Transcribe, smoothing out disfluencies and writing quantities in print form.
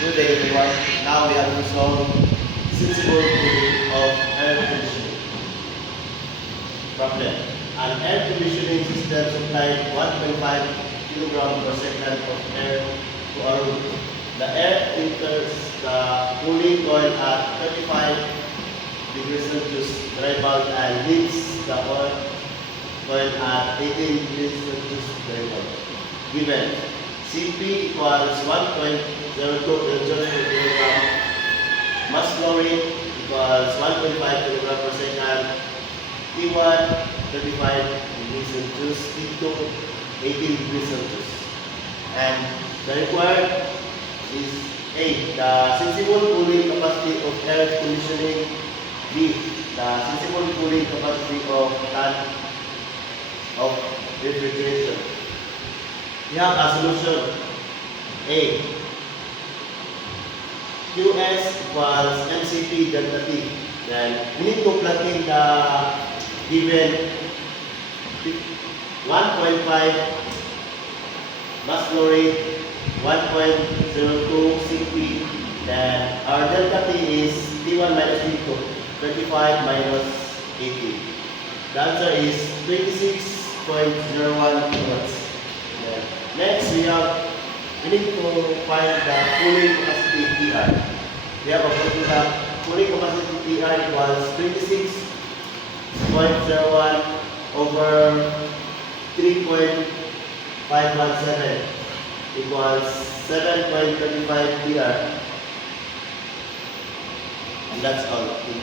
Today now we have to solve sensible cooling of air conditioning. Problem. An air conditioning system supplied 1.5 kg per second of air to a room. The air enters the cooling coil at 35 degrees Celsius threshold and leaves the coil at 18 degrees Celsius threshold. Given Cp equals 1.02 kilojoules per kilogram, mass flow rate equals 1.5 kg per second, T1 35 degrees Celsius, T2 18 degrees Celsius. And the required is A. The sensible cooling capacity of air conditioning. B. The sensible cooling capacity of fan of refrigeration. We have a solution. A. Qs equals MCP delta T. Then we need to plug in the given 1.5 mass flow rate, 1.02 Cp. Then our delta T is T1 minus T2, 35 minus 80. The answer is 26.01 kilowatts. Next, we need to find the cooling capacity PR. We have a formula. Cooling capacity PR equals 26.01 over 3.517 equals 7.25 PR. And that's all. Thank you.